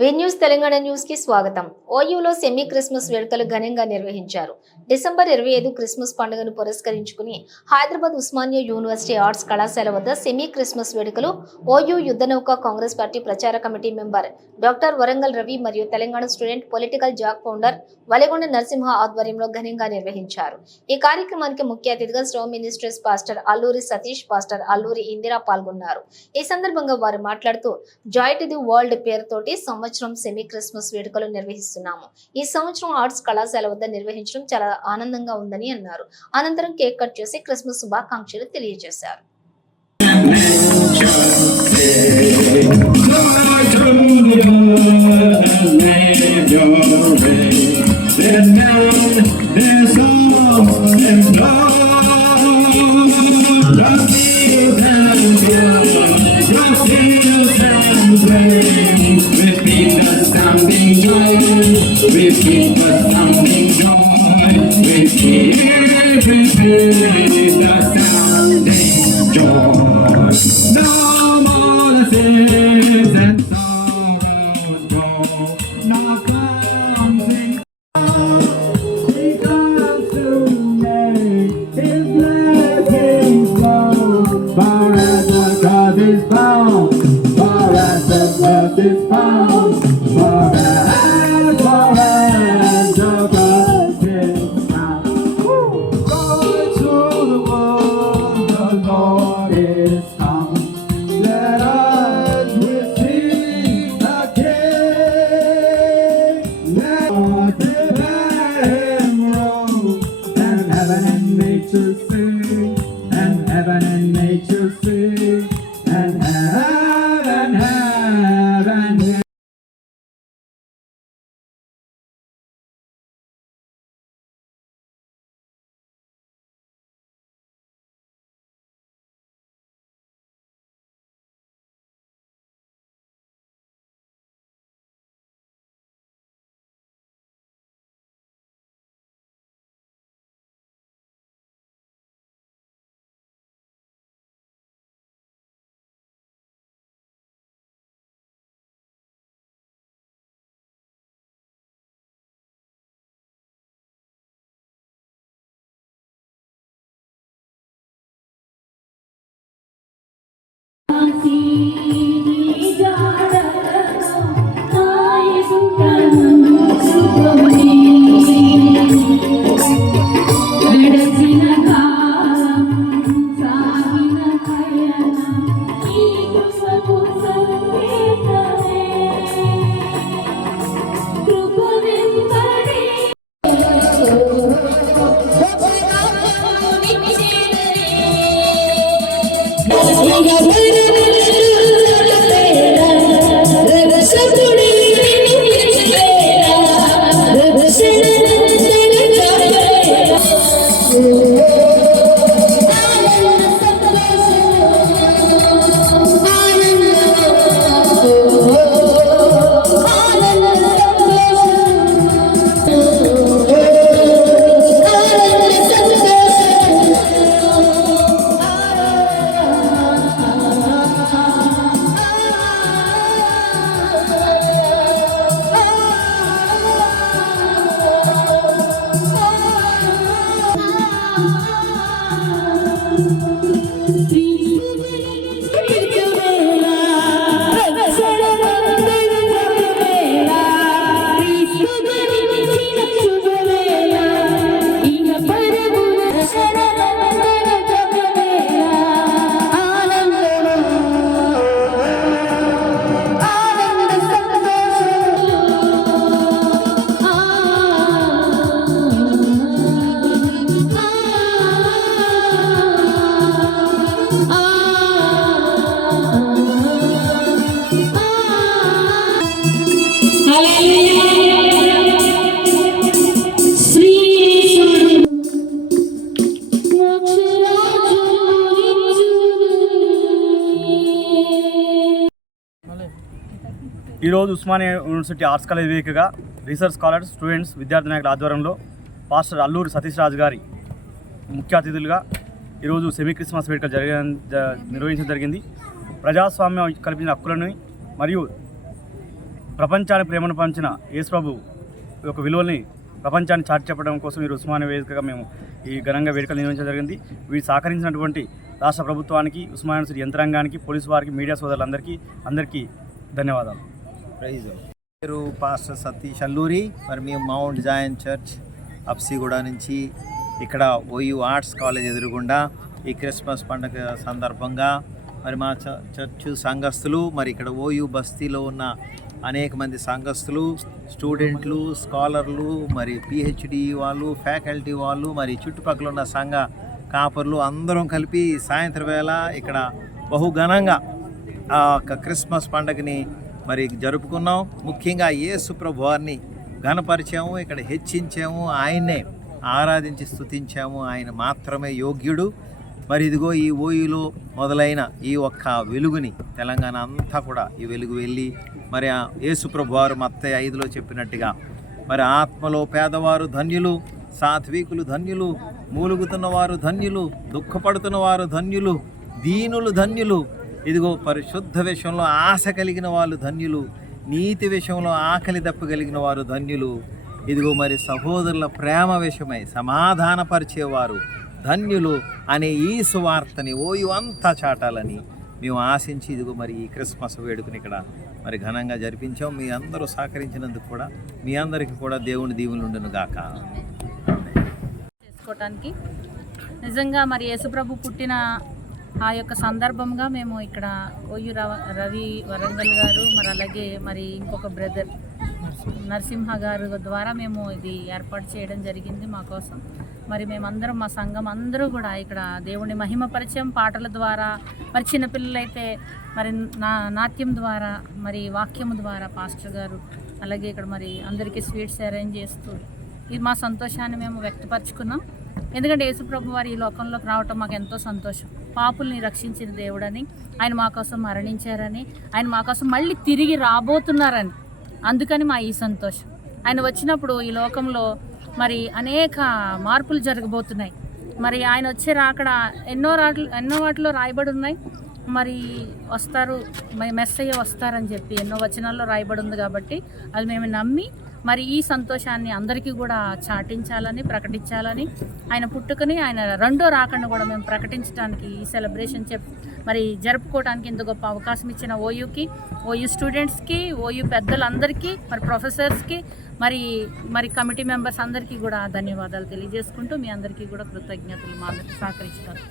వే news Telangana news కి స్వాగతం. ఓయూలో semi Christmas వేడుకలు ఘనంగా నిర్వహించారు. డిసెంబర్ 25 క్రిస్మస్ పండుగను పురస్కరించుకుని హైదరాబాద్ ఉస్మానియా యూనివర్సిటీ ఆర్ట్స్ కళాశాల వద్ద సెమీ క్రిస్మస్ వేడుకలు ఓయూ యుద్ధనౌక కాంగ్రెస్ పార్టీ ప్రచార కమిటీ మెంబర్ డాక్టర్ వరంగల్ రవి మరియు Telangana student political JAC founder Valigonda Narasimha ఆధ్వర్యంలో ఘనంగా నిర్వహించారు. ఈ కార్యక్రమానికి ముఖ్య అతిథిగా స్టో ministries pastor Alluri Satish, pastor Alluri Indira పాల్గొన్నారు. ఈ సందర్భంగా వారు మాట్లాడుతూ జాయ్ టు ది వరల్డ్ పేరుతోటి సంవత్సరం సెమీ క్రిస్మస్ వేడుకలు నిర్వహిస్తున్నాము. ఈ సంవత్సరం ఆర్ట్స్ కళాశాల వద్ద నిర్వహించడం చాలా ఆనందంగా ఉందని అన్నారు. అనంతరం కేక్ కట్ చేసి క్రిస్మస్ శుభాకాంక్షలు తెలియజేశారు. ఈరోజు ఉస్మానియా యూనివర్సిటీ ఆర్ట్స్ కాలేజ్ వేదికగా రీసెర్చ్ స్కాలర్స్, స్టూడెంట్స్, విద్యార్థి నాయకుల ఆధ్వర్యంలో పాస్టర్ అల్లూరి సతీష్ రాజు గారి ముఖ్య అతిథులుగా ఈరోజు సెమీ క్రిస్మస్ వేడుకలు నిర్వహించడం జరిగింది. ప్రజాస్వామ్యం కల్పించిన హక్కులను మరియు ప్రపంచానికి ప్రేమను పంచిన యేసుప్రభు యొక్క విలువల్ని ప్రపంచాన్ని చాటి చెప్పడం కోసం ఈ ఉస్మానియా వేదికగా మేము ఈ ఘనంగా వేడుకలు నిర్వహించడం జరిగింది. వీరు సహకరించినటువంటి రాష్ట్ర ప్రభుత్వానికి, ఉస్మానియా యూనివర్సిటీ యంత్రాంగానికి, పోలీసు వారికి, మీడియా సోదరులందరికీ ధన్యవాదాలు. పేరు పాస్టర్ సతీష్ అల్లూరి. మరి మేము మౌంట్ జాయన్ చర్చ్ అప్సిగూడ నుంచి ఇక్కడ ఓయూ ఆర్ట్స్ కాలేజ్ ఎదురుగుండా ఈ క్రిస్మస్ పండుగ సందర్భంగా మరి మా చర్చ్ సంఘస్థులు, మరి ఇక్కడ ఓయూ బస్తీలో ఉన్న అనేక మంది సంఘస్థులు, స్టూడెంట్లు, స్కాలర్లు, మరి పిహెచ్డి వాళ్ళు, ఫ్యాకల్టీ వాళ్ళు, మరి చుట్టుపక్కల ఉన్న సంఘ కాపర్లు అందరం కలిపి సాయంత్రం వేళ ఇక్కడ బహుఘనంగా ఆ క్రిస్మస్ పండుగని మరి జరుపుకున్నాం. ముఖ్యంగా యేసు ప్రభువారిని ఘనపరిచాము, ఇక్కడ హెచ్చించాము, ఆయన్నే ఆరాధించి స్తుతించాము. ఆయన మాత్రమే యోగ్యుడు. మరి ఇదిగో ఈ ఓయూలో మొదలైన ఈ ఒక్క వెలుగుని తెలంగాణ అంతా కూడా ఈ వెలుగు వెళ్ళి మరి ఆ యేసు ప్రభువారు మత్తయి 5లో చెప్పినట్టుగా మరి ఆత్మలో పేదవారు ధన్యులు, సాత్వికులు ధన్యులు, మూలుగుతున్నవారు ధన్యులు, దుఃఖపడుతున్నవారు ధన్యులు, దీనులు ధన్యులు, ఇదిగో పరిశుద్ధ విషయంలో ఆశ కలిగిన వాళ్ళు ధన్యులు, నీతి విషయంలో ఆకలి దప్పగలిగిన వారు ధన్యులు, ఇదిగో మరి సహోదరుల ప్రేమ విషయమై సమాధానపరిచేవారు ధన్యులు అనే ఈ సువార్తని ఓయూ అంతా చాటాలని మేము ఆశించి ఇదిగో మరి ఈ క్రిస్మస్ వేడుకని ఇక్కడ మరి ఘనంగా జరిపించాం. మీ అందరూ సహకరించినందుకు కూడా మీ అందరికీ కూడా దేవుని దీవులు ఉండును గాక. చేసుకోవటానికి నిజంగా మరి యేసుప్రభు పుట్టిన ఆ యొక్క సందర్భంగా మేము ఇక్కడ ఓయూ రవి వరంగల్ గారు, మరి అలాగే మరి ఇంకొక బ్రదర్ నరసింహ గారు ద్వారా మేము ఇది ఏర్పాటు చేయడం జరిగింది మా కోసం. మరి మేమందరం మా సంఘం అందరూ కూడా ఇక్కడ దేవుని మహిమ పరిచయం పాటల ద్వారా, మరి చిన్నపిల్లలైతే మరి నాట్యం ద్వారా, మరి వాక్యం ద్వారా పాస్టర్ గారు, అలాగే ఇక్కడ మరి అందరికీ స్వీట్స్ అరేంజ్ చేస్తూ ఇది మా సంతోషాన్ని మేము వ్యక్తపరచుకున్నాం. ఎందుకంటే యేసుప్రభు వారు ఈ లోకంలోకి రావటం మాకు ఎంతో సంతోషం. పాపుల్ని రక్షించిన దేవుడని, ఆయన మా కోసం మరణించారని, ఆయన మా కోసం మళ్ళీ తిరిగి రాబోతున్నారని, అందుకని మా ఈ సంతోషం. ఆయన వచ్చినప్పుడు ఈ లోకంలో మరి అనేక మార్పులు జరగబోతున్నాయి. మరి ఆయన వచ్చే రాకడ ఎన్నో వాటిలో రాయబడి ఉన్నాయి. మరి వస్తారు, మెస్సయ్య వస్తారని చెప్పి ఎన్నో వచనాల్లో రాయబడి ఉంది. కాబట్టి అది మేము నమ్మి మరి ఈ సంతోషాన్ని అందరికీ కూడా చాటించాలని, ప్రకటించాలని, ఆయన పుట్టుకని, ఆయన రెండో రాకడను కూడా మేము ప్రకటించడానికి ఈ సెలబ్రేషన్ మరి జరుపుకోవడానికి ఇంత గొప్ప అవకాశం ఇచ్చిన ఓయూకి, ఓయూ స్టూడెంట్స్కి, ఓయూ పెద్దలందరికీ, మరి ప్రొఫెసర్స్కి, మరి కమిటీ మెంబర్స్ అందరికీ కూడా ధన్యవాదాలు తెలియజేసుకుంటూ మీ అందరికీ కూడా కృతజ్ఞతలు మా అందరికీ సహకరిస్తారు.